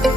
Hai,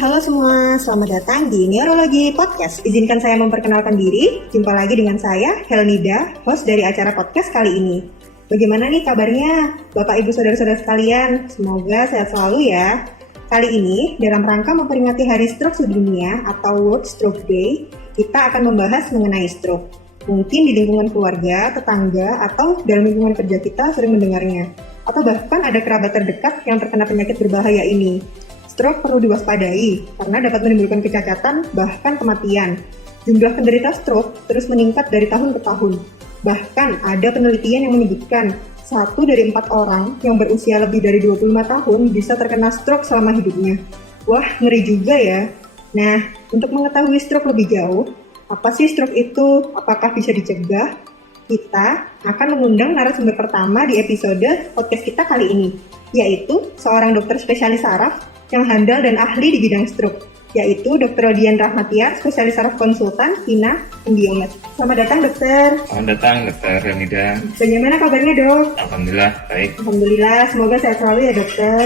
halo semua. Selamat datang di Neurologi Podcast. Izinkan saya memperkenalkan diri. Jumpa lagi dengan saya, Helnida, host dari acara podcast kali ini. Bagaimana nih kabarnya, Bapak Ibu Saudara-saudara sekalian? Semoga sehat selalu ya. Kali ini, dalam rangka memperingati Hari Stroke Sedunia atau World Stroke Day, kita akan membahas mengenai stroke. Mungkin di lingkungan keluarga, tetangga, atau dalam lingkungan kerja kita sering mendengarnya. Atau bahkan ada kerabat terdekat yang terkena penyakit berbahaya ini. Stroke perlu diwaspadai karena dapat menimbulkan kecacatan, bahkan kematian. Jumlah penderita stroke terus meningkat dari tahun ke tahun. Bahkan ada penelitian yang menyebutkan 1 dari 4 orang yang berusia lebih dari 25 tahun bisa terkena stroke selama hidupnya. Wah, ngeri juga ya. Nah, untuk mengetahui stroke lebih jauh, apa sih stroke itu? Apakah bisa dicegah? Kita akan mengundang narasumber pertama di episode podcast kita kali ini, yaitu seorang dokter spesialis saraf yang handal dan ahli di bidang stroke, yaitu Dr. Dian Rahmatiar, spesialis saraf konsultan, Vina Indiomed. Selamat datang, dokter. Selamat datang, Dr. Helnida. Bagaimana kabarnya, dok? Alhamdulillah, baik. Alhamdulillah, semoga sehat selalu ya, dokter.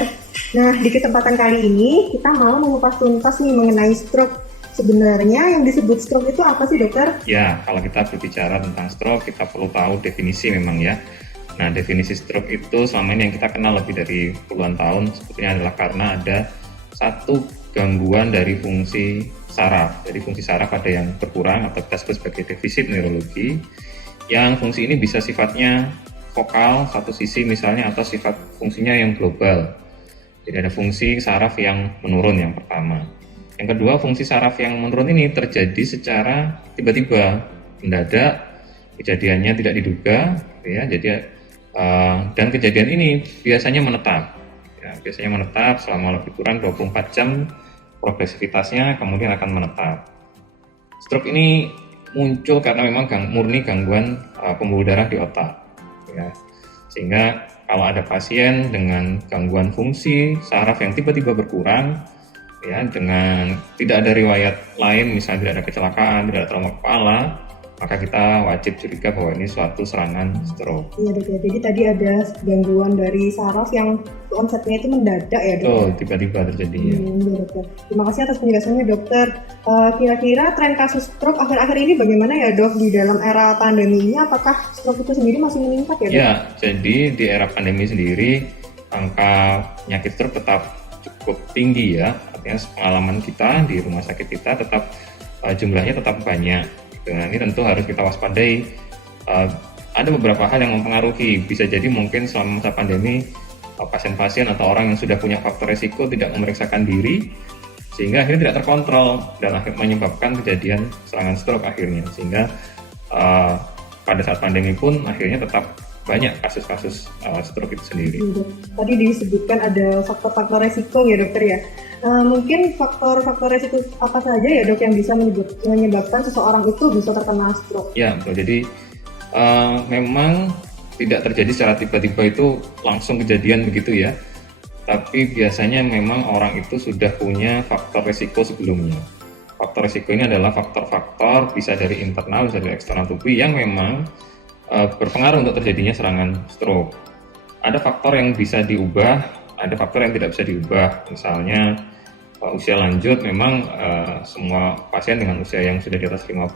Nah, di kesempatan kali ini, kita mau mengupas tuntas nih mengenai stroke. Sebenarnya yang disebut stroke itu apa sih, dokter? Ya, kalau kita berbicara tentang stroke, kita perlu tahu definisi memang ya. Nah, definisi stroke itu selama ini yang kita kenal lebih dari puluhan tahun sebetulnya adalah karena ada satu gangguan dari fungsi saraf. Jadi fungsi saraf ada yang berkurang atau kita sebut sebagai defisit neurologi, yang fungsi ini bisa sifatnya vokal satu sisi misalnya, atau sifat fungsinya yang global. Jadi ada fungsi saraf yang menurun yang pertama. Yang kedua, fungsi saraf yang menurun ini terjadi secara tiba-tiba, mendadak, kejadiannya tidak diduga, ya. Jadi dan kejadian ini biasanya menetap, ya, biasanya menetap selama lebih kurang 24 jam, progresivitasnya kemudian akan menetap. Stroke ini muncul karena memang murni gangguan pembuluh darah di otak, ya. Sehingga kalau ada pasien dengan gangguan fungsi saraf yang tiba-tiba berkurang, ya, dengan tidak ada riwayat lain, misalnya tidak ada kecelakaan, tidak ada trauma kepala, maka kita wajib curiga bahwa ini suatu serangan stroke. Iya, dok ya. Jadi tadi ada gangguan dari saraf yang onsetnya itu mendadak ya, dok? Betul, tiba-tiba terjadi. Ya, dokter. Terima kasih atas penjelasannya, dokter. Kira-kira tren kasus stroke akhir-akhir ini bagaimana ya, dok? Di dalam era pandemi ini, apakah stroke itu sendiri masih meningkat ya, dok? Ya, jadi di era pandemi sendiri, angka penyakit stroke tetap cukup tinggi ya. Artinya pengalaman kita di rumah sakit kita tetap jumlahnya tetap banyak. Nah, ini tentu harus kita waspadai. Ada beberapa hal yang mempengaruhi. Bisa jadi mungkin selama masa pandemi pasien-pasien atau orang yang sudah punya faktor resiko tidak memeriksakan diri, sehingga akhirnya tidak terkontrol dan akhirnya menyebabkan kejadian serangan stroke akhirnya. Sehingga pada saat pandemi pun akhirnya tetap banyak kasus-kasus stroke itu sendiri. Tadi disebutkan ada faktor-faktor resiko ya, dokter ya. Mungkin faktor-faktor resiko apa saja ya, dok, yang bisa menyebabkan seseorang itu bisa terkena stroke? Ya, betul. Jadi memang tidak terjadi secara tiba-tiba itu langsung kejadian begitu ya. Tapi biasanya memang orang itu sudah punya faktor resiko sebelumnya. Faktor resiko ini adalah faktor-faktor bisa dari internal, bisa dari eksternal tubuh yang memang berpengaruh untuk terjadinya serangan stroke. Ada faktor yang bisa diubah, ada faktor yang tidak bisa diubah. Misalnya usia lanjut, memang semua pasien dengan usia yang sudah di atas 50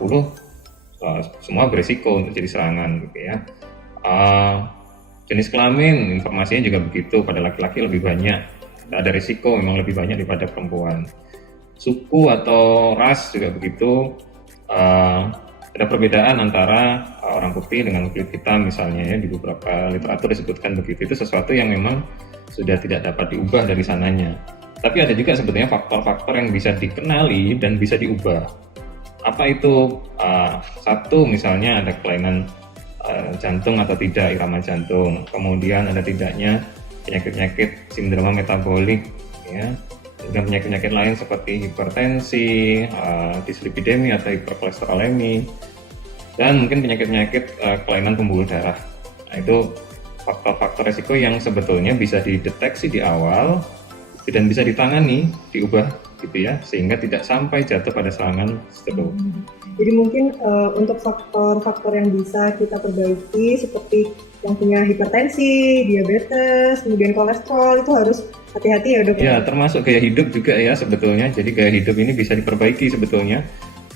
semua berisiko untuk jadi serangan gitu ya. Jenis kelamin, informasinya juga begitu, pada laki-laki lebih banyak, ada risiko memang lebih banyak daripada perempuan. Suku atau ras juga begitu, ada perbedaan antara orang putih dengan kulit hitam misalnya ya, di beberapa literatur disebutkan begitu. Itu sesuatu yang memang sudah tidak dapat diubah dari sananya. Tapi ada juga sebetulnya faktor-faktor yang bisa dikenali dan bisa diubah. Apa itu? Satu, misalnya ada kelainan jantung atau tidak, irama jantung. Kemudian ada tidaknya penyakit-penyakit sindroma metabolik, ya. Kemudian penyakit-penyakit lain seperti hipertensi, dislipidemi atau hiperkolesterolemi, dan mungkin penyakit-penyakit kelainan pembuluh darah. Nah, itu faktor-faktor resiko yang sebetulnya bisa dideteksi di awal dan bisa ditangani, diubah gitu ya, sehingga tidak sampai jatuh pada serangan stroke. Jadi mungkin untuk faktor-faktor yang bisa kita perbaiki seperti yang punya hipertensi, diabetes, kemudian kolesterol itu harus hati-hati ya dok. Ya, termasuk gaya hidup juga ya sebetulnya. Jadi gaya hidup ini bisa diperbaiki sebetulnya.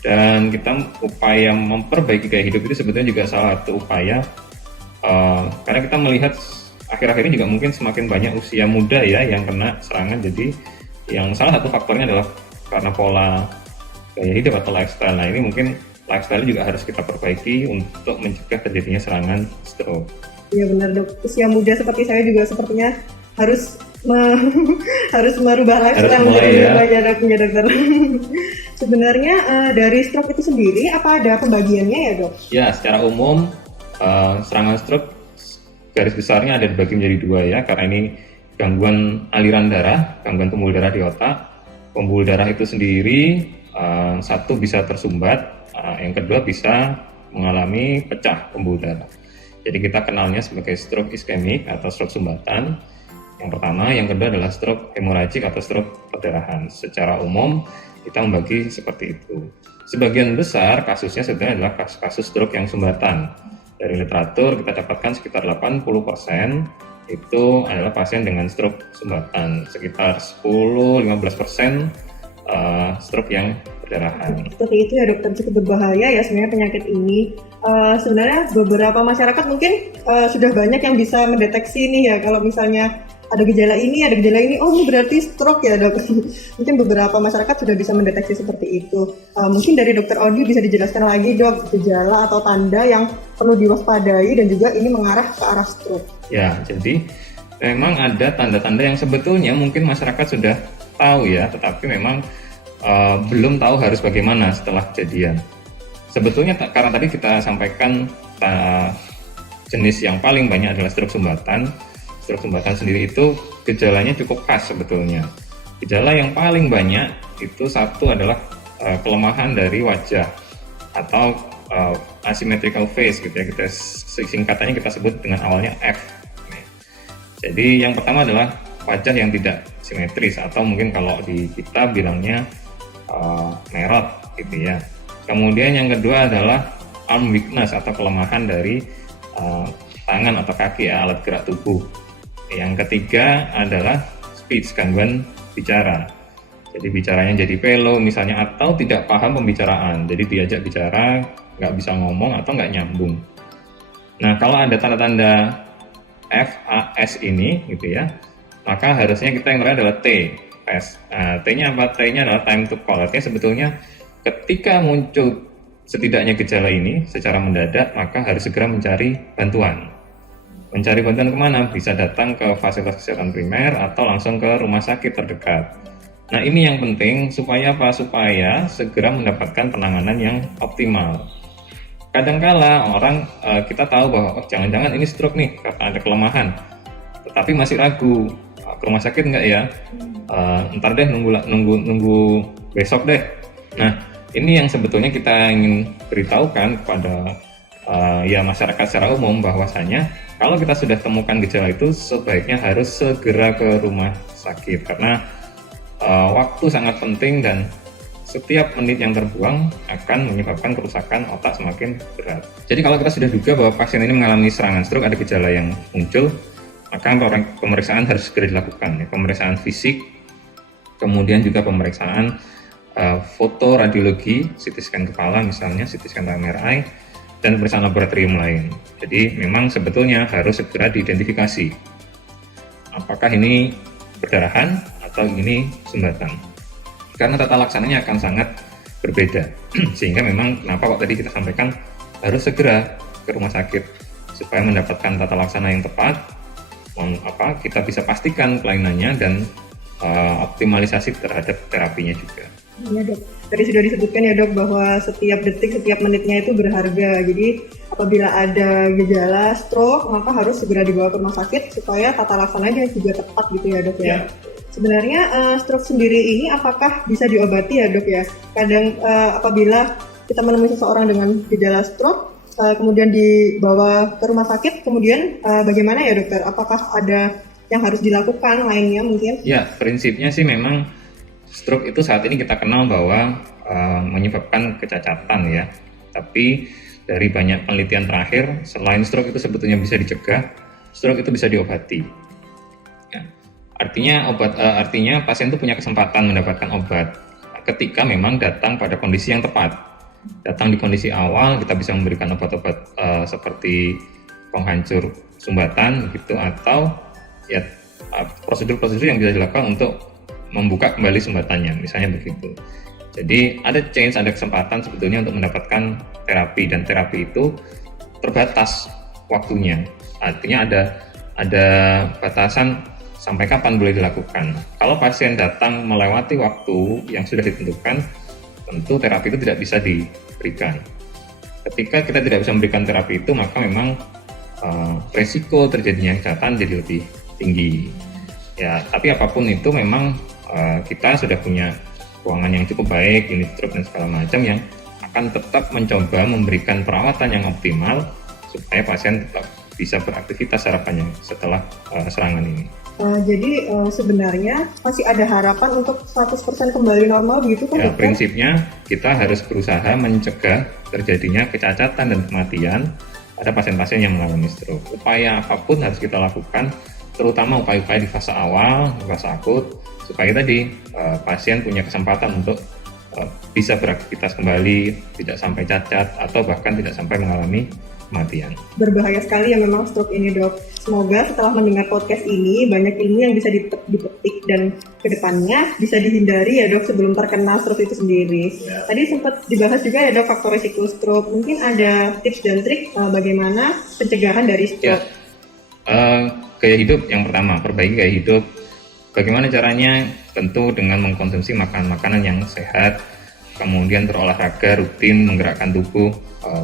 Dan kita upaya memperbaiki gaya hidup itu sebetulnya juga salah satu upaya karena kita melihat akhir-akhir ini juga mungkin semakin banyak usia muda ya yang kena serangan. Jadi yang salah satu faktornya adalah karena pola gaya hidup atau lifestyle. Nah ini mungkin lifestyle juga harus kita perbaiki untuk mencegah terjadinya serangan stroke. Iya benar dok. Usia muda seperti saya juga sepertinya harus harus merubah lifestyle ya dokter. Sebenarnya dari stroke itu sendiri apa ada pembagiannya ya dok? Ya, secara umum serangan stroke garis besarnya ada dibagi menjadi dua ya, karena ini gangguan aliran darah, gangguan pembuluh darah di otak. Pembuluh darah itu sendiri satu bisa tersumbat, yang kedua bisa mengalami pecah pembuluh darah. Jadi kita kenalnya sebagai stroke iskemik atau stroke sumbatan. Yang pertama, yang kedua adalah stroke hemoragik atau stroke perdarahan. Secara umum kita membagi seperti itu. Sebagian besar kasusnya sebenarnya adalah kasus stroke yang sumbatan. Dari literatur kita dapatkan sekitar 80% itu adalah pasien dengan stroke sumbatan. Sekitar 10-15% stroke yang perdarahan. Seperti itu ya dokter, cukup berbahaya ya sebenarnya penyakit ini. Sebenarnya beberapa masyarakat mungkin sudah banyak yang bisa mendeteksi nih ya, kalau misalnya ada gejala ini, oh ini berarti stroke ya dok. Mungkin beberapa masyarakat sudah bisa mendeteksi seperti itu. Mungkin dari dokter Odi bisa dijelaskan lagi dok, gejala atau tanda yang perlu diwaspadai dan juga ini mengarah ke arah stroke. Ya, jadi memang ada tanda-tanda yang sebetulnya mungkin masyarakat sudah tahu ya, tetapi memang belum tahu harus bagaimana setelah kejadian. Sebetulnya karena tadi kita sampaikan jenis yang paling banyak adalah stroke sumbatan. Stroke sumbatan sendiri itu gejalanya cukup khas sebetulnya. Gejala yang paling banyak itu satu adalah kelemahan dari wajah atau asymmetrical face gitu ya. Kita singkatannya kita sebut dengan awalnya F. Jadi yang pertama adalah wajah yang tidak simetris atau mungkin kalau di kita bilangnya merot gitu ya. Kemudian yang kedua adalah arm weakness atau kelemahan dari tangan atau kaki ya, alat gerak tubuh. Yang ketiga adalah speech, gangguan bicara. Jadi bicaranya jadi pelo misalnya atau tidak paham pembicaraan. Jadi diajak bicara nggak bisa ngomong atau nggak nyambung. Nah kalau ada tanda-tanda FAS ini gitu ya, maka harusnya kita yang terakhir adalah T. T-nya apa? T-nya adalah time to call. Artinya sebetulnya ketika muncul setidaknya gejala ini secara mendadak, maka harus segera mencari bantuan. Mencari bantuan kemana? Bisa datang ke fasilitas kesehatan primer atau langsung ke rumah sakit terdekat. Nah ini yang penting supaya apa? Supaya segera mendapatkan penanganan yang optimal. Kadangkala orang kita tahu bahwa jangan-jangan ini stroke nih karena ada kelemahan, tetapi masih ragu ke rumah sakit nggak ya? Ntar deh nunggu besok deh. Nah ini yang sebetulnya kita ingin beritahukan kepada ya masyarakat secara umum bahwasanya kalau kita sudah temukan gejala itu sebaiknya harus segera ke rumah sakit karena waktu sangat penting dan setiap menit yang terbuang akan menyebabkan kerusakan otak semakin berat. Jadi kalau kita sudah duga bahwa pasien ini mengalami serangan stroke, ada gejala yang muncul, maka pemeriksaan harus segera dilakukan. Pemeriksaan fisik, kemudian juga pemeriksaan foto radiologi, CT scan kepala misalnya, CT scan MRI, dan pemeriksaan laboratorium lain. Jadi memang sebetulnya harus segera diidentifikasi apakah ini perdarahan atau ini sumbatan. Karena tata laksananya akan sangat berbeda. Sehingga memang kenapa kok tadi kita sampaikan harus segera ke rumah sakit supaya mendapatkan tata laksana yang tepat, kita bisa pastikan kelainannya dan optimalisasi terhadap terapinya juga. Iya dok, tadi sudah disebutkan ya dok bahwa setiap detik, setiap menitnya itu berharga. Jadi apabila ada gejala stroke maka harus segera dibawa ke rumah sakit supaya tata laksananya juga tepat gitu ya dok ya. Sebenarnya stroke sendiri ini apakah bisa diobati ya dok ya? Kadang apabila kita menemui seseorang dengan gejala stroke kemudian dibawa ke rumah sakit, kemudian bagaimana ya dokter? Apakah ada yang harus dilakukan lainnya mungkin? Ya, prinsipnya sih memang stroke itu saat ini kita kenal bahwa menyebabkan kecacatan ya. Tapi dari banyak penelitian terakhir, selain stroke itu sebetulnya bisa dicegah, stroke itu bisa diobati. Ya. Artinya pasien itu punya kesempatan mendapatkan obat ketika memang datang pada kondisi yang tepat. Datang di kondisi awal, kita bisa memberikan obat-obat seperti penghancur sumbatan gitu, atau ya prosedur-prosedur yang bisa dilakukan untuk membuka kembali sumbatannya, misalnya begitu. Jadi ada kesempatan sebetulnya untuk mendapatkan terapi, dan terapi itu terbatas waktunya. Artinya ada batasan sampai kapan boleh dilakukan. Kalau pasien datang melewati waktu yang sudah ditentukan, tentu terapi itu tidak bisa diberikan. Ketika kita tidak bisa memberikan terapi itu, maka memang resiko terjadinya kecacatan jadi lebih tinggi. Ya, tapi apapun itu memang kita sudah punya ruangan yang cukup baik, unit stroke dan segala macam yang akan tetap mencoba memberikan perawatan yang optimal supaya pasien tetap bisa beraktivitas harapannya setelah serangan ini. Jadi sebenarnya masih ada harapan untuk 100% kembali normal begitu kan? Ya, prinsipnya kita harus berusaha mencegah terjadinya kecacatan dan kematian pada pasien-pasien yang mengalami stroke. Upaya apapun harus kita lakukan, terutama upaya-upaya di fase awal, di fase akut, supaya tadi pasien punya kesempatan untuk bisa beraktivitas kembali, tidak sampai cacat atau bahkan tidak sampai mengalami kematian. Berbahaya sekali ya memang stroke ini, Dok. Semoga setelah mendengar podcast ini banyak ilmu yang bisa dipetik dan kedepannya bisa dihindari ya, Dok, sebelum terkena stroke itu sendiri. Ya. Tadi sempat dibahas juga ya, Dok, faktor risiko stroke. Mungkin ada tips dan trik bagaimana pencegahan dari stroke? Ya. Gaya hidup yang pertama, perbaiki gaya hidup. Bagaimana caranya? Tentu dengan mengkonsumsi makanan-makanan yang sehat, kemudian berolahraga rutin, menggerakkan tubuh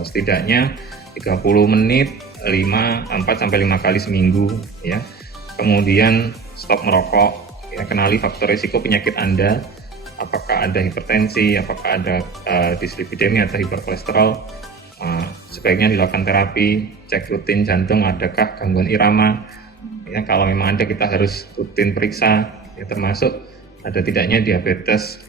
setidaknya 30 menit 4-5 kali seminggu ya. Kemudian stop merokok ya, kenali faktor risiko penyakit Anda, apakah ada hipertensi, apakah ada dislipidemia atau hiperkolesterol. Sebaiknya dilakukan terapi, cek rutin jantung, adakah gangguan irama ya, kalau memang ada kita harus rutin periksa ya, termasuk ada tidaknya diabetes,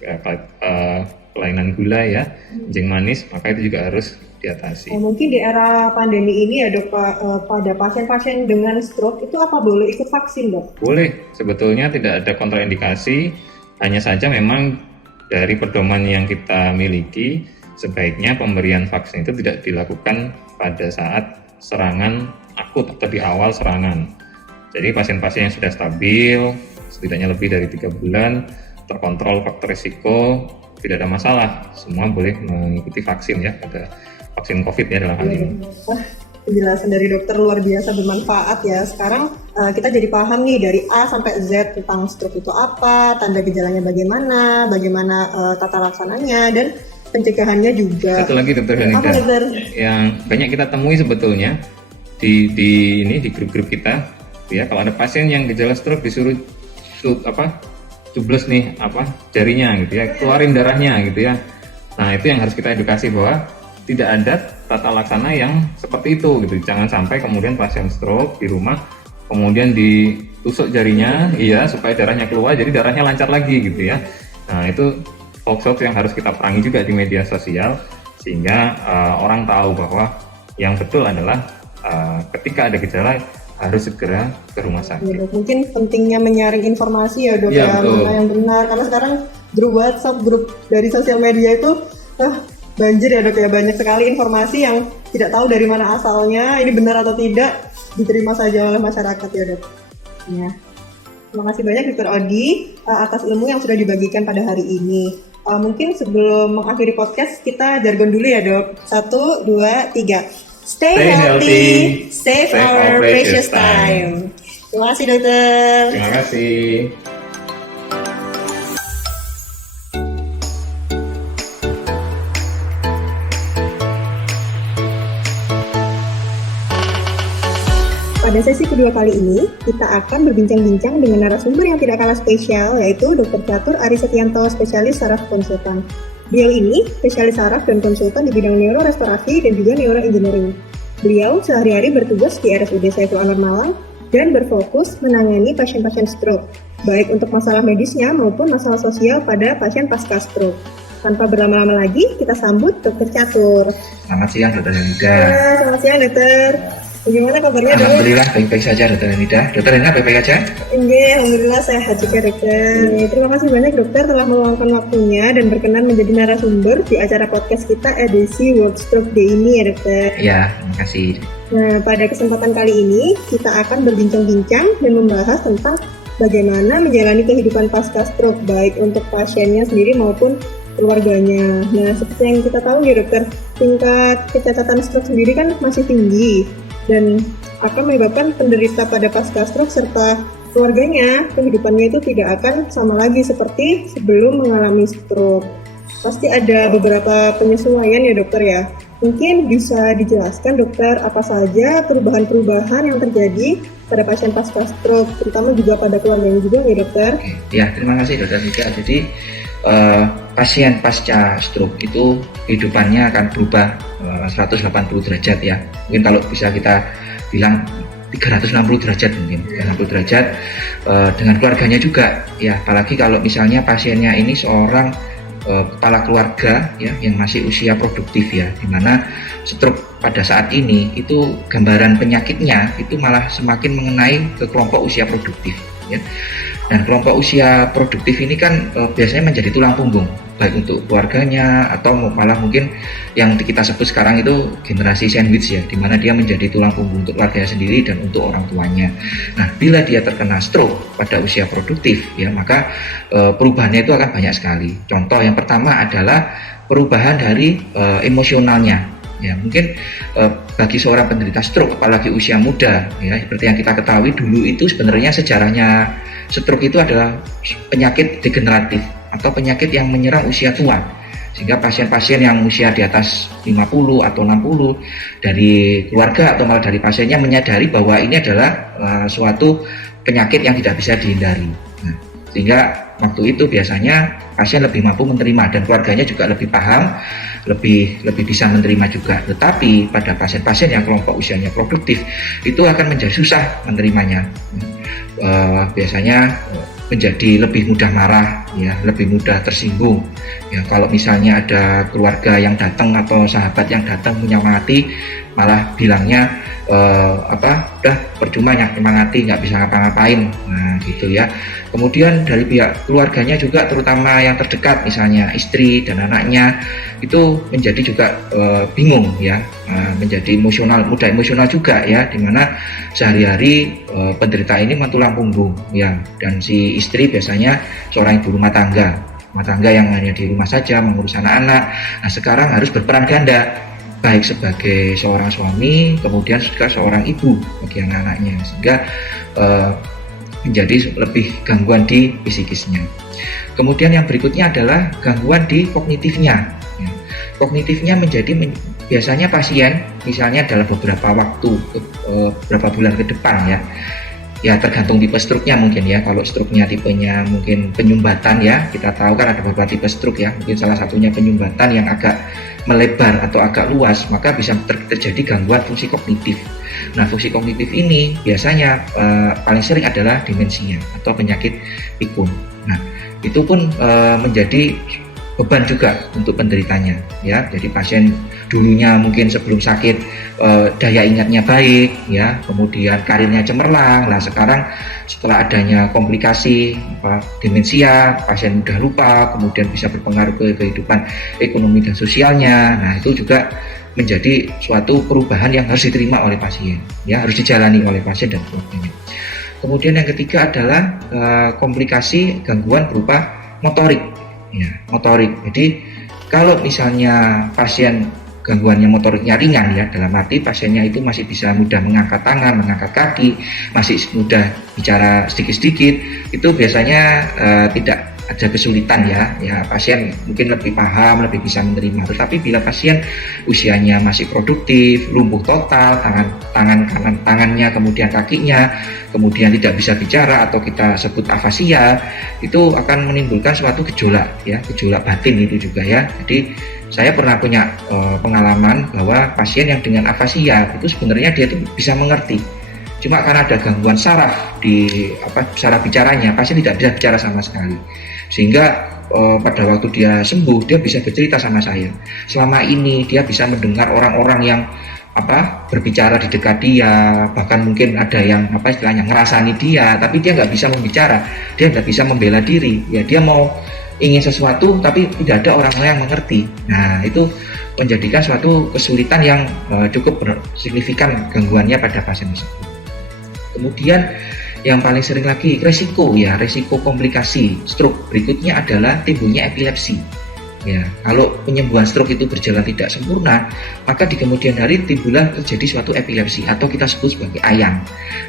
kelainan gula ya, kencing manis, maka itu juga harus diatasi. Mungkin di era pandemi ini ya, Dok, pada pasien-pasien dengan stroke itu apa boleh ikut vaksin, Dok? Boleh, sebetulnya tidak ada kontraindikasi, hanya saja memang dari pedoman yang kita miliki sebaiknya pemberian vaksin itu tidak dilakukan pada saat serangan akut atau di awal serangan. Jadi pasien-pasien yang sudah stabil, setidaknya lebih dari 3 bulan, terkontrol faktor risiko, tidak ada masalah, semua boleh mengikuti vaksin ya, pada vaksin COVID ya dalam hal ini. Wah, penjelasan dari dokter luar biasa bermanfaat ya. Sekarang kita jadi paham nih dari A sampai Z tentang stroke itu apa, tanda gejalanya bagaimana tata laksananya, dan pencegahannya juga. Satu lagi, Dokter Hanida, yang banyak kita temui sebetulnya di grup-grup kita, ya, kalau ada pasien yang gejala stroke disuruh cubles nih jarinya gitu ya, keluarin darahnya gitu ya. Nah, itu yang harus kita edukasi bahwa tidak ada tata laksana yang seperti itu gitu. Jangan sampai kemudian pasien stroke di rumah kemudian ditusuk jarinya supaya darahnya keluar, jadi darahnya lancar lagi gitu ya. Nah, itu hoax yang harus kita perangi juga di media sosial sehingga orang tahu bahwa yang betul adalah ketika ada gejala harus segera ke rumah sakit. Ya, Dok. Mungkin pentingnya menyaring informasi ya, Dok, mana yang benar, karena sekarang grup WhatsApp, grup dari sosial media itu banjir ya, Dok, ya, banyak sekali informasi yang tidak tahu dari mana asalnya, ini benar atau tidak diterima saja oleh masyarakat ya, Dok. Ya. Terima kasih banyak Dr. Odi atas ilmu yang sudah dibagikan pada hari ini. Mungkin sebelum mengakhiri podcast kita jargon dulu ya, Dok. 1, 2, 3. Stay healthy, save our precious time. Terima kasih, Dokter. Terima kasih. Pada sesi kedua kali ini, kita akan berbincang-bincang dengan narasumber yang tidak kalah spesial, yaitu Dr. Catur Ari Setianto, spesialis saraf konsultan. Beliau ini spesialis saraf dan konsultan di bidang neurorestorasi dan juga neuroengineering. Beliau sehari-hari bertugas di RSUD Saiful Anwar Malang dan berfokus menangani pasien-pasien stroke, baik untuk masalah medisnya maupun masalah sosial pada pasien pasca stroke. Tanpa berlama-lama lagi, kita sambut Dr. Catur. Selamat siang Dr. Helnida. Selamat siang dokter. Bagaimana kabarnya dok? Alhamdulillah baik-baik saja Dr. Helnida. Dr. Helnida baik-baik aja? Iya, alhamdulillah sehat juga dokter. Terima kasih banyak dokter telah meluangkan waktunya dan berkenan menjadi narasumber di acara podcast kita edisi World Stroke Day ini ya dokter. Ya, terima kasih. Nah, pada kesempatan kali ini kita akan berbincang-bincang dan membahas tentang bagaimana menjalani kehidupan pasca stroke baik untuk pasiennya sendiri maupun keluarganya. Nah, seperti yang kita tahu ya dokter, tingkat kecacatan stroke sendiri kan masih tinggi dan akan menyebabkan penderita pada pasca stroke serta keluarganya kehidupannya itu tidak akan sama lagi seperti sebelum mengalami stroke. Pasti ada beberapa penyesuaian ya dokter ya. Mungkin bisa dijelaskan dokter apa saja perubahan-perubahan yang terjadi pada pasien pasca stroke, terutama juga pada keluarganya juga ya dokter. Oke. Ya, terima kasih Dr. Helnida. Jadi pasien pasca stroke itu kehidupannya akan berubah 180 derajat ya. Mungkin kalau bisa kita bilang 360 derajat mungkin 360 derajat dengan keluarganya juga ya, apalagi kalau misalnya pasiennya ini seorang kepala keluarga ya yang masih usia produktif ya, dimana stroke pada saat ini itu gambaran penyakitnya itu malah semakin mengenai ke kelompok usia produktif ya. Dan kelompok usia produktif ini kan biasanya menjadi tulang punggung baik untuk keluarganya atau malah mungkin yang kita sebut sekarang itu generasi sandwich ya, dimana dia menjadi tulang punggung untuk keluarganya sendiri dan untuk orang tuanya. Nah, bila dia terkena stroke pada usia produktif ya, maka perubahannya itu akan banyak sekali. Contoh yang pertama adalah perubahan dari emosionalnya. Ya, mungkin bagi seorang penderita stroke apalagi usia muda ya, seperti yang kita ketahui dulu itu sebenarnya sejarahnya stroke itu adalah penyakit degeneratif atau penyakit yang menyerang usia tua, sehingga pasien-pasien yang usia di atas 50 atau 60 dari keluarga atau malah dari pasiennya menyadari bahwa ini adalah suatu penyakit yang tidak bisa dihindari. Nah, sehingga waktu itu biasanya pasien lebih mampu menerima dan keluarganya juga lebih paham, lebih bisa menerima juga. Tetapi pada pasien-pasien yang kelompok usianya produktif itu akan menjadi susah menerimanya. Biasanya menjadi lebih mudah marah ya, lebih mudah tersinggung ya. Kalau misalnya ada keluarga yang datang atau sahabat yang datang menyemangati, malah bilangnya udah percuma nyemangati, nggak bisa ngapa-ngapain. Nah gitu ya. Kemudian dari pihak keluarganya juga, terutama yang terdekat misalnya istri dan anaknya, itu menjadi juga bingung ya, menjadi mudah emosional juga ya, dimana sehari-hari penderita ini tulang punggung ya, dan si istri biasanya seorang ibu rumah tangga yang hanya di rumah saja mengurus anak-anak. Nah sekarang harus berperan ganda, baik sebagai seorang suami, kemudian juga seorang ibu bagi anak-anaknya, sehingga menjadi lebih gangguan di psikisnya. Kemudian yang berikutnya adalah gangguan di kognitifnya. Kognitifnya menjadi biasanya pasien misalnya dalam beberapa waktu, beberapa bulan ke depan ya tergantung tipe stroke-nya mungkin ya. Kalau stroke-nya tipenya mungkin penyumbatan ya, kita tahu kan ada beberapa tipe stroke ya, mungkin salah satunya penyumbatan yang agak melebar atau agak luas, maka bisa terjadi gangguan fungsi kognitif. Nah, fungsi kognitif ini biasanya paling sering adalah demensia atau penyakit pikun. Nah, itu pun menjadi beban juga untuk penderitanya ya. Jadi pasien dulunya mungkin sebelum sakit daya ingatnya baik ya, kemudian karirnya cemerlang. Nah, sekarang setelah adanya komplikasi demensia, pasien mudah lupa, kemudian bisa berpengaruh ke kehidupan ekonomi dan sosialnya. Nah, itu juga menjadi suatu perubahan yang harus diterima oleh pasien ya, harus dijalani oleh pasien dan keluarganya. Kemudian yang ketiga adalah komplikasi gangguan berupa motorik ya, motorik. Jadi kalau misalnya pasien gangguannya motoriknya ringan ya, dalam arti pasiennya itu masih bisa mudah mengangkat tangan, mengangkat kaki, masih mudah bicara sedikit-sedikit, itu biasanya tidak ada kesulitan ya, pasien mungkin lebih paham, lebih bisa menerima. Tetapi bila pasien usianya masih produktif, lumpuh total, tangannya, kemudian kakinya, kemudian tidak bisa bicara atau kita sebut afasia, itu akan menimbulkan suatu gejolak ya, gejolak batin itu juga ya. Jadi saya pernah punya pengalaman bahwa pasien yang dengan afasia itu sebenarnya dia itu bisa mengerti, cuma karena ada gangguan saraf di saraf bicaranya, pasien tidak bisa bicara sama sekali, sehingga pada waktu dia sembuh, dia bisa bercerita sama saya. Selama ini dia bisa mendengar orang-orang yang berbicara di dekat dia, bahkan mungkin ada yang istilahnya ngerasani dia, tapi dia nggak bisa membicara, dia nggak bisa membela diri. Ya dia mau ingin sesuatu tapi tidak ada orang yang mengerti. Nah itu menjadikan suatu kesulitan yang cukup signifikan gangguannya pada pasien tersebut. Kemudian yang paling sering lagi resiko komplikasi stroke berikutnya adalah timbulnya epilepsi. Ya, kalau penyembuhan stroke itu berjalan tidak sempurna, maka di kemudian hari timbullah terjadi suatu epilepsi atau kita sebut sebagai ayang.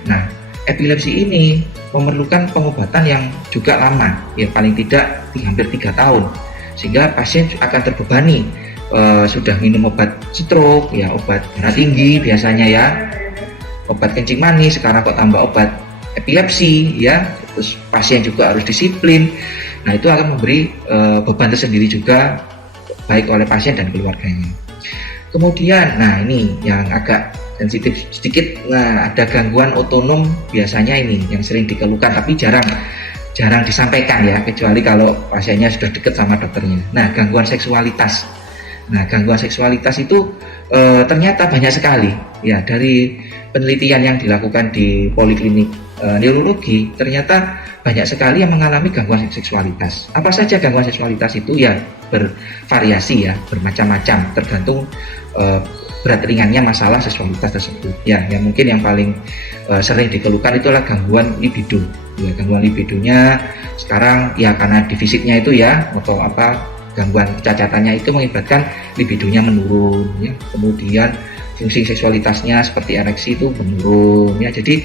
Nah, epilepsi ini memerlukan pengobatan yang juga lama, ya paling tidak hampir 3 tahun, sehingga pasien akan terbebani sudah minum obat stroke, ya obat darah tinggi biasanya ya, obat kencing manis, sekarang kok tambah obat epilepsi, ya terus pasien juga harus disiplin. Nah itu akan memberi beban tersendiri juga baik oleh pasien dan keluarganya. Kemudian, nah ini yang agak sensitif sedikit. Nah ada gangguan otonom biasanya ini yang sering dikeluhkan tapi jarang disampaikan ya, kecuali kalau pasiennya sudah dekat sama dokternya. Nah gangguan seksualitas. Nah gangguan seksualitas itu ternyata banyak sekali ya, dari penelitian yang dilakukan di poliklinik neurologi ternyata banyak sekali yang mengalami gangguan seksualitas. Apa saja gangguan seksualitas itu? Ya bervariasi ya, bermacam-macam tergantung berat ringannya masalah seksualitas tersebut. Ya, yang mungkin yang paling sering dikeluhkan itulah gangguan libido. Ya, gangguan libidonya sekarang ya karena defisitnya itu ya, atau gangguan kecacatannya itu mengakibatkan libidonya menurun ya. Kemudian fungsi seksualitasnya seperti ereksi itu menurun ya. Jadi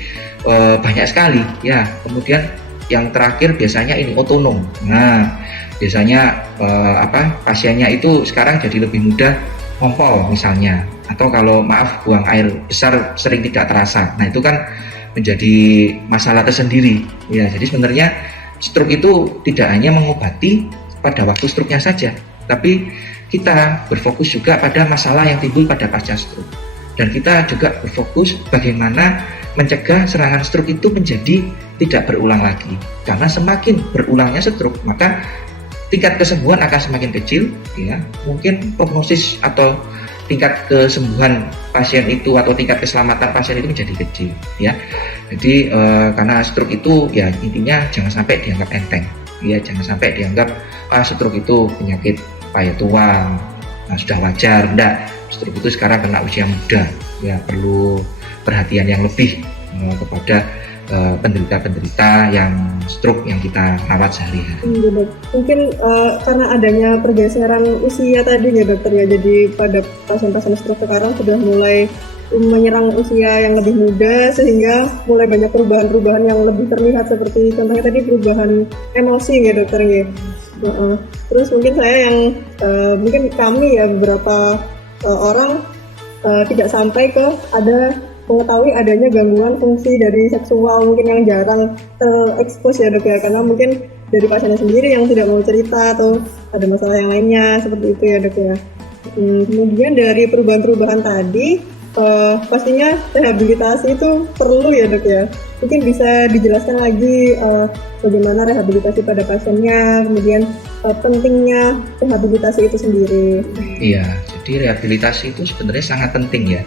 banyak sekali ya. Kemudian yang terakhir biasanya ini otonom. Nah biasanya pasiennya itu sekarang jadi lebih mudah ngompol misalnya, atau kalau buang air besar sering tidak terasa. Nah itu kan menjadi masalah tersendiri ya. Jadi sebenarnya stroke itu tidak hanya mengobati pada waktu stroke-nya saja, tapi kita berfokus juga pada masalah yang timbul pada pasca stroke, dan kita juga berfokus bagaimana mencegah serangan stroke itu menjadi tidak berulang lagi. Karena semakin berulangnya stroke, maka tingkat kesembuhan akan semakin kecil ya. Mungkin prognosis atau tingkat kesembuhan pasien itu atau tingkat keselamatan pasien itu menjadi kecil ya. Jadi karena stroke itu ya intinya jangan sampai dianggap enteng ya, jangan sampai dianggap stroke itu penyakit tua, sudah wajar. Enggak, stroke itu sekarang kena usia muda ya, perlu perhatian yang lebih kepada penderita-penderita yang stroke yang kita rawat sehari-hari. Mungkin karena adanya pergeseran usia tadi ya dokter ya, jadi pada pasien-pasien stroke sekarang sudah mulai menyerang usia yang lebih muda, sehingga mulai banyak perubahan-perubahan yang lebih terlihat, seperti contohnya tadi perubahan emosi ya dokter ya. Terus mungkin saya yang mungkin kami ya beberapa orang tidak sampai ke mengetahui adanya gangguan fungsi dari seksual mungkin yang jarang terekspos ya dok ya, karena mungkin dari pasiennya sendiri yang tidak mau cerita atau ada masalah yang lainnya seperti itu ya dok ya. Kemudian dari perubahan-perubahan tadi pastinya rehabilitasi itu perlu ya dok ya. Mungkin bisa dijelaskan lagi bagaimana rehabilitasi pada pasiennya, kemudian pentingnya rehabilitasi itu sendiri. Iya, jadi rehabilitasi itu sebenarnya sangat penting ya.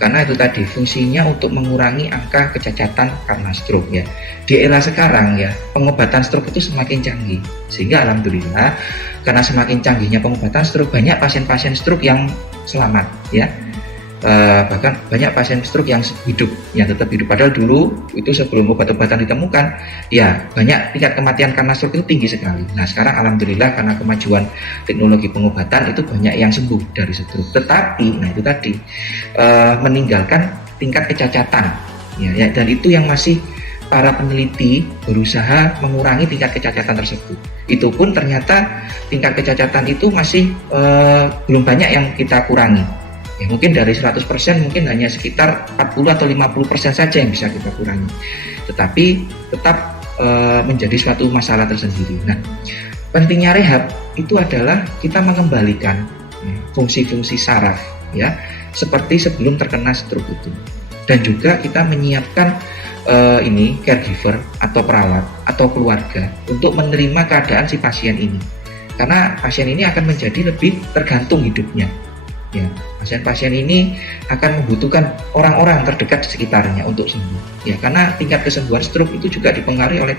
Karena itu tadi fungsinya untuk mengurangi angka kecacatan karena stroke ya. Di era sekarang ya, pengobatan stroke itu semakin canggih, sehingga alhamdulillah karena semakin canggihnya pengobatan stroke, banyak pasien-pasien stroke yang selamat ya. Bahkan banyak pasien stroke yang hidup, yang tetap hidup. Padahal dulu itu sebelum obat-obatan ditemukan ya banyak tingkat kematian karena stroke itu tinggi sekali. Nah sekarang alhamdulillah karena kemajuan teknologi pengobatan itu banyak yang sembuh dari stroke. Tetapi nah itu tadi meninggalkan tingkat kecacatan ya, dan itu yang masih para peneliti berusaha mengurangi tingkat kecacatan tersebut. Itu pun ternyata tingkat kecacatan itu masih belum banyak yang kita kurangi. Ya, mungkin dari 100% mungkin hanya sekitar 40 atau 50% saja yang bisa kita kurangi. Tetapi tetap menjadi suatu masalah tersendiri. Nah, pentingnya rehab itu adalah kita mengembalikan fungsi-fungsi saraf ya, seperti sebelum terkena stroke itu. Dan juga kita menyiapkan caregiver atau perawat atau keluarga untuk menerima keadaan si pasien ini. karena pasien ini akan menjadi lebih tergantung hidupnya. Ya, pasien-pasien ini akan membutuhkan orang-orang terdekat di sekitarnya untuk sembuh. Ya, karena tingkat kesembuhan stroke itu juga dipengaruhi oleh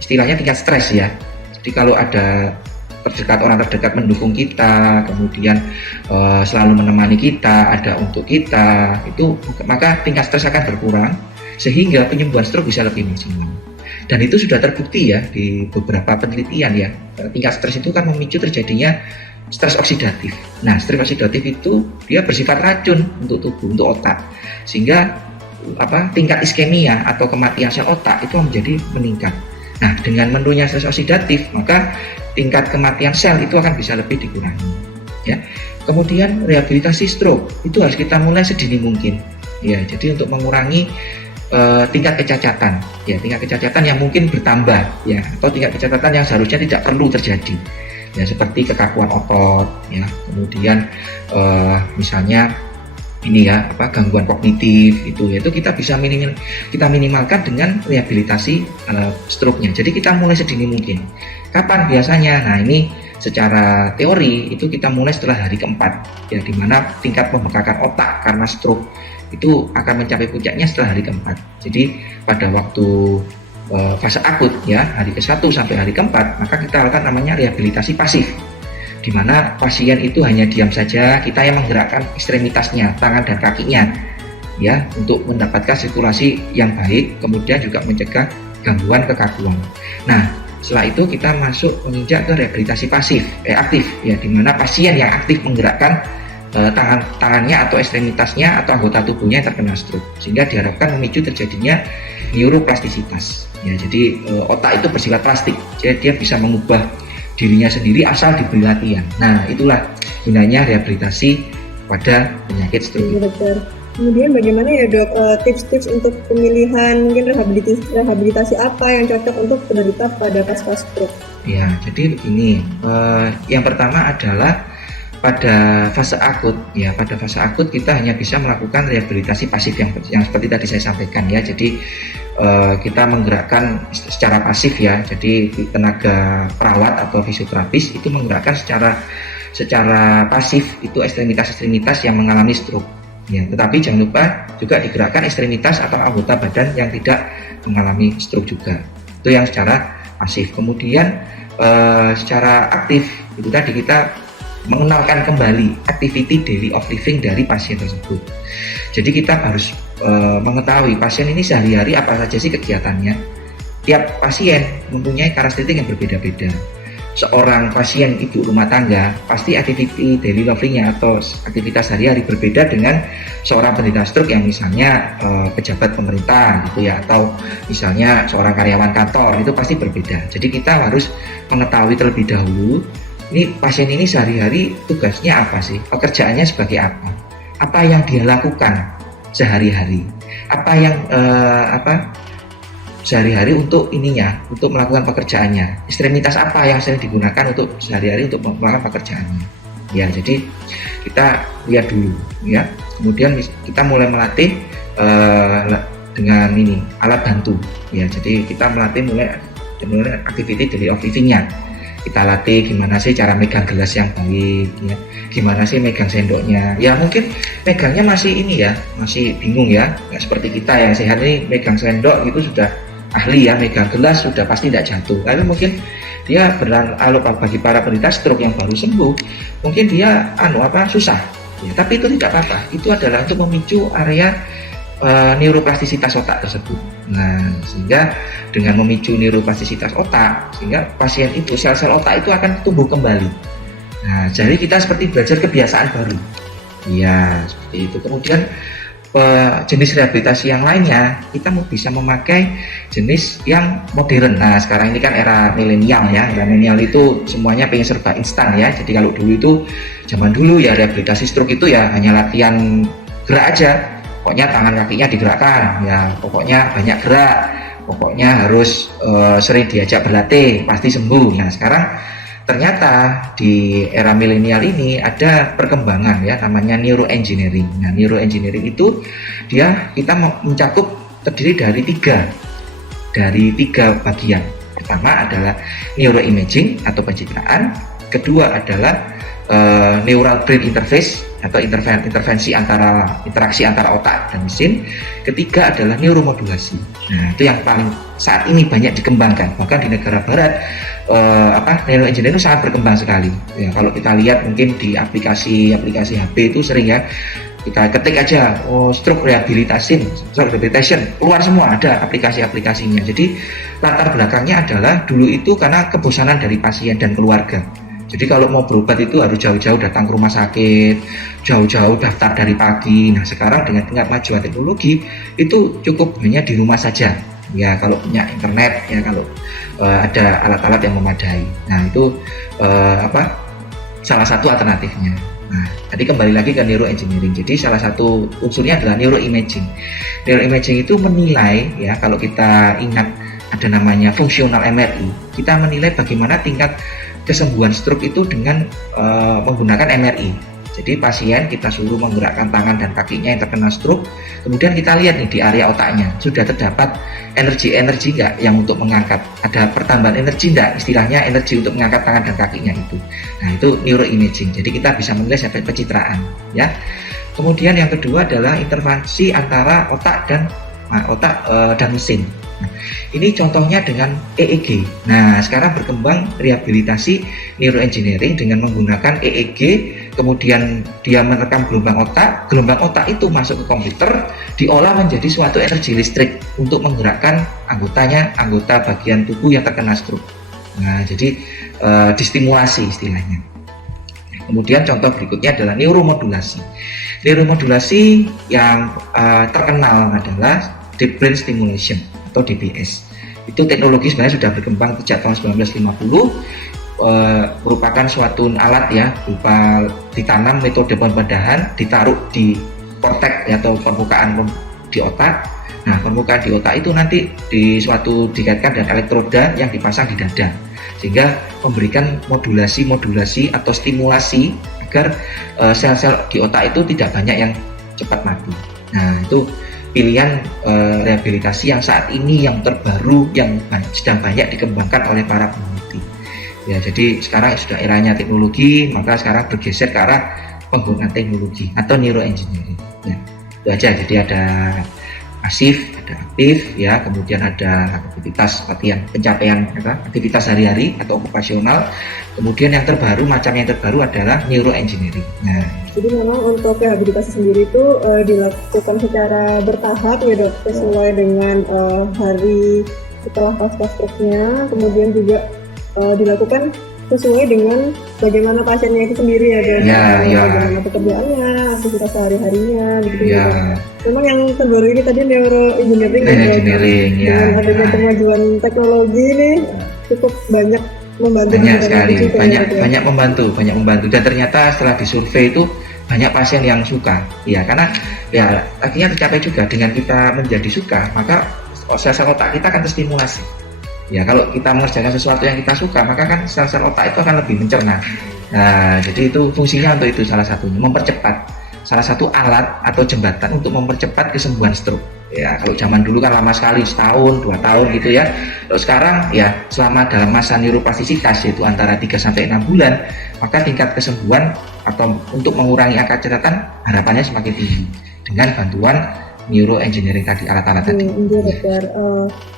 istilahnya tingkat stres ya. Jadi kalau ada orang terdekat mendukung kita, kemudian selalu menemani kita, ada untuk kita, itu maka tingkat stres akan berkurang sehingga penyembuhan stroke bisa lebih maksimal. Dan itu sudah terbukti ya di beberapa penelitian ya. Tingkat stres itu kan memicu terjadinya stres oksidatif. Nah, stres oksidatif itu dia bersifat racun untuk tubuh, untuk otak, sehingga tingkat iskemia atau kematian sel otak itu menjadi meningkat. Nah, dengan menurunnya stres oksidatif, maka tingkat kematian sel itu akan bisa lebih dikurangi. Ya. Kemudian rehabilitasi stroke itu harus kita mulai sedini mungkin. Ya, jadi untuk mengurangi tingkat kecacatan, ya tingkat kecacatan yang mungkin bertambah, ya atau tingkat kecacatan yang seharusnya tidak perlu terjadi. Ya, seperti kekakuan otot, ya, kemudian misalnya ini ya gangguan kognitif itu kita bisa minimalkan dengan rehabilitasi stroke-nya. Jadi kita mulai sedini mungkin. Kapan biasanya? Nah, ini secara teori itu kita mulai setelah hari keempat, ya, di mana tingkat pembekakan otak karena stroke itu akan mencapai puncaknya setelah hari keempat. Jadi pada waktu fase akut ya hari ke-1 sampai hari ke-4, maka kita lakukan namanya rehabilitasi pasif, di mana pasien itu hanya diam saja, kita yang menggerakkan ekstremitasnya, tangan dan kakinya ya untuk mendapatkan sirkulasi yang baik, kemudian juga mencegah gangguan kekakuan. Nah, setelah itu kita masuk menginjak ke rehabilitasi pasif aktif ya, di mana pasien yang aktif menggerakkan tangannya atau ekstremitasnya atau anggota tubuhnya yang terkena stroke, sehingga diharapkan memicu terjadinya neuroplastisitas. Ya, jadi otak itu bersifat plastik, jadi dia bisa mengubah dirinya sendiri asal diberi latihan. Nah, itulah gunanya rehabilitasi pada penyakit stroke. Ya, dokter. Kemudian bagaimana ya dok tips-tips untuk pemilihan mungkin rehabilitasi apa yang cocok untuk penderita pada pasca stroke? Ya, jadi begini, yang pertama adalah pada fase akut ya, pada fase akut kita hanya bisa melakukan rehabilitasi pasif yang seperti tadi saya sampaikan ya. Jadi kita menggerakkan secara pasif ya, jadi tenaga perawat atau fisioterapis itu menggerakkan secara pasif itu ekstremitas yang mengalami stroke ya, tetapi jangan lupa juga digerakkan ekstremitas atau anggota badan yang tidak mengalami stroke juga, itu yang secara pasif. Kemudian secara aktif itu tadi kita mengenalkan kembali activity daily of living dari pasien tersebut. Jadi kita harus mengetahui pasien ini sehari-hari apa saja sih kegiatannya. Tiap pasien mempunyai karakteristik yang berbeda-beda. Seorang pasien ibu rumah tangga pasti activity daily living-nya atau aktivitas sehari-hari berbeda dengan seorang penderita stroke yang misalnya pejabat pemerintah gitu ya, atau misalnya seorang karyawan kantor, itu pasti berbeda. Jadi kita harus mengetahui terlebih dahulu ini pasien ini sehari-hari tugasnya apa sih, pekerjaannya sebagai apa yang dia lakukan sehari-hari, apa yang sehari-hari untuk untuk melakukan pekerjaannya, ekstremitas apa yang sering digunakan untuk sehari-hari untuk melakukan pekerjaannya. Ya, jadi kita lihat dulu ya, kemudian kita mulai melatih dengan alat bantu ya. Jadi kita mulai activity daily of living-nya. Kita latih gimana sih cara megang gelas yang baik ya, gimana sih megang sendoknya ya. Mungkin megangnya masih masih bingung ya, nggak seperti kita yang sehat ini megang sendok gitu sudah ahli ya, megang gelas sudah pasti tidak jatuh. Tapi mungkin dia bagi para penderita stroke yang baru sembuh, mungkin dia susah ya, tapi itu tidak apa-apa, itu adalah untuk memicu area neuroplastisitas otak tersebut. Nah, sehingga dengan memicu neuroplastisitas otak, sehingga pasien itu sel-sel otak itu akan tumbuh kembali. Nah, jadi kita seperti belajar kebiasaan baru. Ya, seperti itu. Kemudian jenis rehabilitasi yang lainnya kita bisa memakai jenis yang modern. Nah, sekarang ini kan era milenial ya. Era milenial itu semuanya pengen serba instan ya. Jadi kalau dulu itu zaman dulu ya rehabilitasi stroke itu ya hanya latihan gerak aja. Pokoknya tangan kakinya digerakkan ya, pokoknya banyak gerak, pokoknya harus sering diajak berlatih pasti sembuh. Nah, sekarang ternyata di era milenial ini ada perkembangan ya, namanya neuroengineering. Nah, neuroengineering itu kita mencakup terdiri dari tiga bagian. Pertama adalah neuroimaging atau pencitraan, Kedua adalah neural brain interface atau interaksi antara otak dan mesin. Ketiga adalah neuromodulasi. Nah, itu yang paling saat ini banyak dikembangkan. Bahkan di negara barat neuroengineering itu sangat berkembang sekali. Ya, kalau kita lihat mungkin di aplikasi HP itu sering ya, kita ketik aja stroke rehabilitation, keluar semua, ada aplikasinya. Jadi latar belakangnya adalah dulu itu karena kebosanan dari pasien dan keluarga. Jadi kalau mau berobat itu harus jauh-jauh datang ke rumah sakit, jauh-jauh daftar dari pagi. Nah, sekarang dengan tingkat kemajuan teknologi itu cukup hanya di rumah saja. Ya, kalau punya internet, ya kalau ada alat-alat yang memadai. Nah, itu salah satu alternatifnya. Nah, tadi kembali lagi ke neuroengineering. Jadi salah satu unsurnya adalah neuroimaging. Neuroimaging itu menilai, ya kalau kita ingat ada namanya fungsional MRI, kita menilai bagaimana tingkat kesembuhan stroke itu dengan menggunakan MRI. Jadi pasien kita suruh menggerakkan tangan dan kakinya yang terkena stroke, kemudian kita lihat nih di area otaknya sudah terdapat energi nggak yang untuk mengangkat, ada pertambahan energi nggak, istilahnya energi untuk mengangkat tangan dan kakinya itu. Nah, itu neuroimaging. Jadi kita bisa menilai sampai pencitraan, ya. Kemudian yang kedua adalah intervensi antara otak dan mesin. Nah, ini contohnya dengan EEG. Nah, sekarang berkembang rehabilitasi neuroengineering dengan menggunakan EEG, kemudian dia merekam gelombang otak itu masuk ke komputer, diolah menjadi suatu energi listrik untuk menggerakkan anggota bagian tubuh yang terkena stroke. Nah, jadi distimulasi istilahnya. Kemudian contoh berikutnya adalah neuromodulasi. Neuromodulasi yang terkenal adalah Deep Brain Stimulation atau DBS. Itu teknologi sebenarnya sudah berkembang sejak tahun 1950, merupakan suatu alat ya, berupa ditanam metode pembedahan, ditaruh di korteks atau permukaan di otak. Nah, permukaan di otak itu nanti dikaitkan dengan elektroda yang dipasang di dada, sehingga memberikan modulasi atau stimulasi agar sel-sel di otak itu tidak banyak yang cepat mati. Nah, itu pilihan rehabilitasi yang saat ini yang terbaru yang sedang banyak dikembangkan oleh para peneliti. Ya, jadi sekarang sudah eranya teknologi, maka sekarang bergeser ke arah penggunaan teknologi atau neuroengineering. Ya, itu aja. Jadi ada pasif, ada aktif, ya, kemudian ada aktivitas pencapaian aktivitas sehari-hari atau okupasional. Kemudian yang terbaru adalah neuroengineering. Nah, jadi memang untuk rehabilitasi sendiri itu dilakukan secara bertahap ya dok, sesuai dengan hari setelah pasca stroke-nya, kemudian juga dilakukan sesuai dengan bagaimana pasiennya itu sendiri ya dok, bagaimana pekerjaannya, aktivitas sehari-harinya, gitu. Ya. Memang yang terbaru ini tadi neuroengineering, dengan adanya kemajuan teknologi ini cukup banyak membantu, banyak membantu dan ternyata setelah disurvei itu banyak pasien yang suka, ya, karena ya akhirnya tercapai juga dengan kita menjadi suka, maka sel-sel otak kita akan terstimulasi. Ya, kalau kita mengerjakan sesuatu yang kita suka, maka kan sel-sel otak itu akan lebih mencerna. Nah, jadi itu fungsinya untuk itu salah satunya, mempercepat, salah satu alat atau jembatan untuk mempercepat kesembuhan stroke. Ya, kalau zaman dulu kan lama sekali, setahun, 2 tahun gitu ya. Kalau sekarang ya selama dalam masa neuroplastisitas, yaitu antara 3-6 bulan, maka tingkat kesembuhan atau untuk mengurangi angka catatan harapannya semakin tinggi dengan bantuan neuroengineering tadi, alat-alat tadi. Dokter,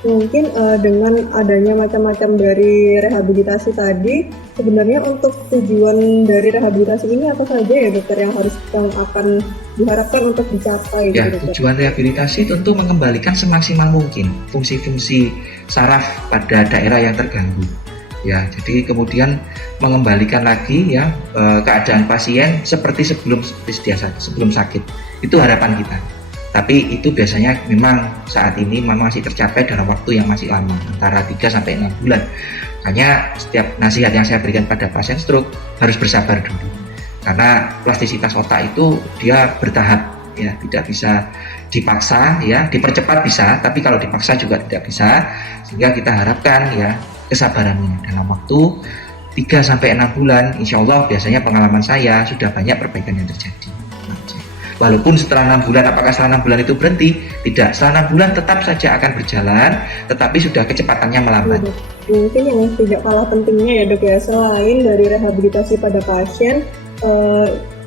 mungkin dengan adanya macam-macam dari rehabilitasi tadi, sebenarnya untuk tujuan dari rehabilitasi ini apa saja ya dokter yang akan diharapkan untuk dicapai? Ya, tujuan rehabilitasi tentu mengembalikan semaksimal mungkin fungsi-fungsi saraf pada daerah yang terganggu. Ya, jadi kemudian mengembalikan lagi ya keadaan pasien seperti sebelum sakit. Itu harapan kita. Tapi itu biasanya memang saat ini memang masih tercapai dalam waktu yang masih lama, antara 3-6 bulan. Hanya setiap nasihat yang saya berikan pada pasien stroke harus bersabar dulu. Karena plastisitas otak itu dia bertahap, ya, tidak bisa dipaksa, ya, dipercepat bisa, tapi kalau dipaksa juga tidak bisa. Sehingga kita harapkan ya kesabarannya dalam waktu 3-6 bulan, insya Allah biasanya pengalaman saya sudah banyak perbaikan yang terjadi. Walaupun setelah 6 bulan, apakah setelah 6 bulan itu berhenti? Tidak, setelah 6 bulan tetap saja akan berjalan, tetapi sudah kecepatannya melambat. Mungkin yang tidak kalah pentingnya ya dok ya, selain dari rehabilitasi pada pasien,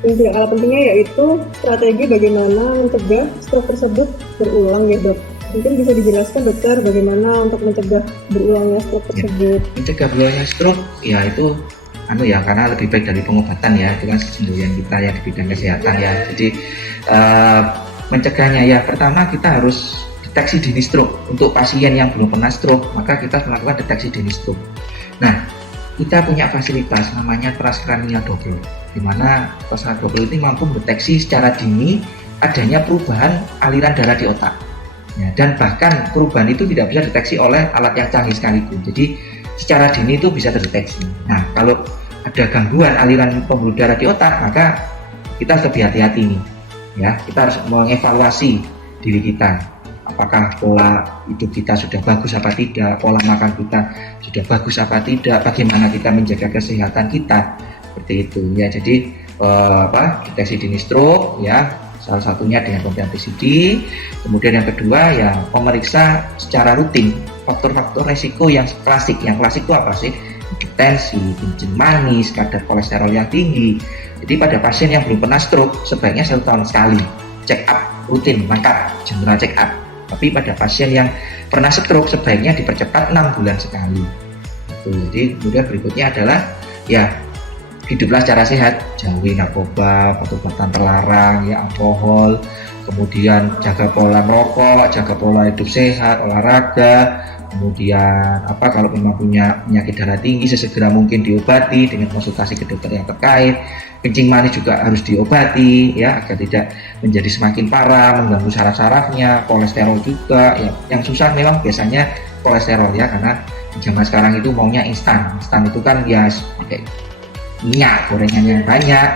yang tidak kalah pentingnya yaitu strategi bagaimana mencegah stroke tersebut berulang ya dok. Mungkin bisa dijelaskan dokter bagaimana untuk mencegah berulangnya stroke tersebut. Mencegah berulangnya stroke ya itu karena lebih baik dari pengobatan ya, itu kan semboyan kita ya di bidang kesehatan ya. Jadi mencegahnya ya, pertama kita harus deteksi dini stroke. Untuk pasien yang belum pernah stroke, maka kita melakukan deteksi dini stroke. Nah, kita punya fasilitas namanya transkranial Doppler, di mana transkranial Doppler ini mampu mendeteksi secara dini adanya perubahan aliran darah di otak. Ya, dan bahkan perubahan itu tidak bisa deteksi oleh alat yang canggih sekalipun. Jadi secara dini itu bisa terdeteksi. Nah, kalau ada gangguan aliran pembuluh darah di otak, maka kita harus lebih hati-hati nih. Ya, kita harus mengevaluasi diri kita. Apakah pola hidup kita sudah bagus apa tidak, pola makan kita sudah bagus apa tidak, bagaimana kita menjaga kesehatan kita, seperti itu ya. Jadi deteksi dini stroke ya, salah satunya dengan pemberian PCD. Kemudian yang kedua ya, pemeriksa secara rutin faktor-faktor resiko yang klasik. Yang klasik itu apa sih? Hipertensi, kencing manis, kadar kolesterol yang tinggi. Jadi pada pasien yang belum pernah stroke sebaiknya 1 tahun sekali check up rutin lengkap, general check up. Tapi pada pasien yang pernah stroke sebaiknya dipercepat 6 bulan sekali. Jadi kemudian berikutnya adalah ya, hiduplah secara sehat, jauhi narkoba, obat-obatan terlarang, ya alkohol, kemudian jaga pola merokok, jaga pola hidup sehat, olahraga, kemudian kalau memang punya penyakit darah tinggi sesegera mungkin diobati dengan konsultasi ke dokter yang terkait. Kencing manis juga harus diobati ya, agar tidak menjadi semakin parah, mengganggu saraf-sarafnya. Kolesterol juga ya, yang susah memang biasanya kolesterol ya, karena di zaman sekarang itu maunya instan itu kan ya pakai minyak gorengan yang banyak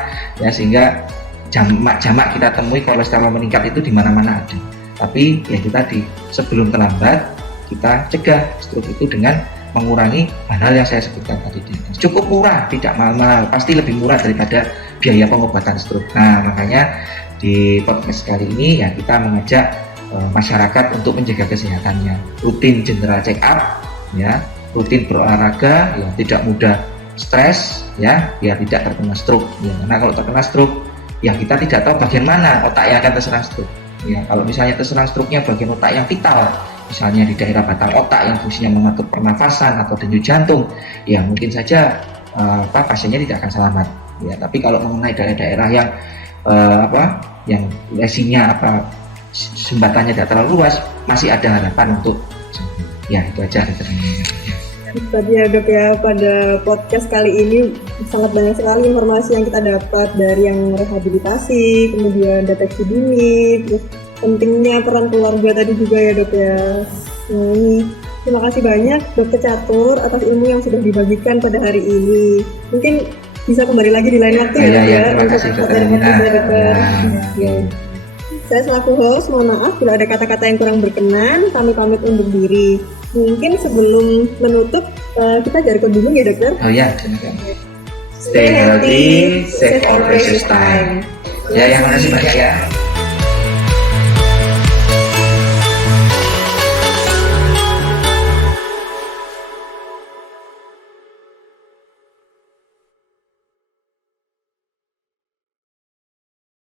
ya, sehingga jamak kita temui kolesterol meningkat itu di mana-mana ada. Tapi ya itu tadi, sebelum terlambat kita cegah stroke itu dengan mengurangi hal-hal yang saya sebutkan tadi. Cukup murah, tidak mahal-mahal, pasti lebih murah daripada biaya pengobatan stroke. Nah, makanya di podcast kali ini ya kita mengajak masyarakat untuk menjaga kesehatannya, rutin general check up ya, rutin berolahraga ya, tidak mudah stres ya, biar tidak terkena stroke ya. Karena kalau terkena stroke ya kita tidak tahu bagian mana otak yang akan terserang stroke ya. Kalau misalnya terserang stroke-nya bagian otak yang vital, misalnya di daerah batang otak yang fungsinya mengatur pernafasan atau denyut jantung, ya mungkin saja pasiennya tidak akan selamat ya. Tapi kalau mengenai daerah-daerah yang yang lesinya jembatannya tidak terlalu luas, masih ada harapan untuk sembuh. Ya itu aja keterangannya. Tadi ya dok ya, pada podcast kali ini sangat banyak sekali informasi yang kita dapat, dari yang rehabilitasi, kemudian deteksi dini, terus pentingnya peran keluarga tadi juga ya dok ya. Nah ini terima kasih banyak Dokter Catur atas ilmu yang sudah dibagikan pada hari ini. Mungkin bisa kembali lagi di lain waktu ya dok ya. Terima kasih dokter. Saya selaku host mohon maaf bila ada kata-kata yang kurang berkenan. Kami pamit undur diri. Mungkin sebelum menutup kita jargon dulu ya dokter. Oh ya, stay healthy, save our precious time. Ya, yang makasih banyak ya.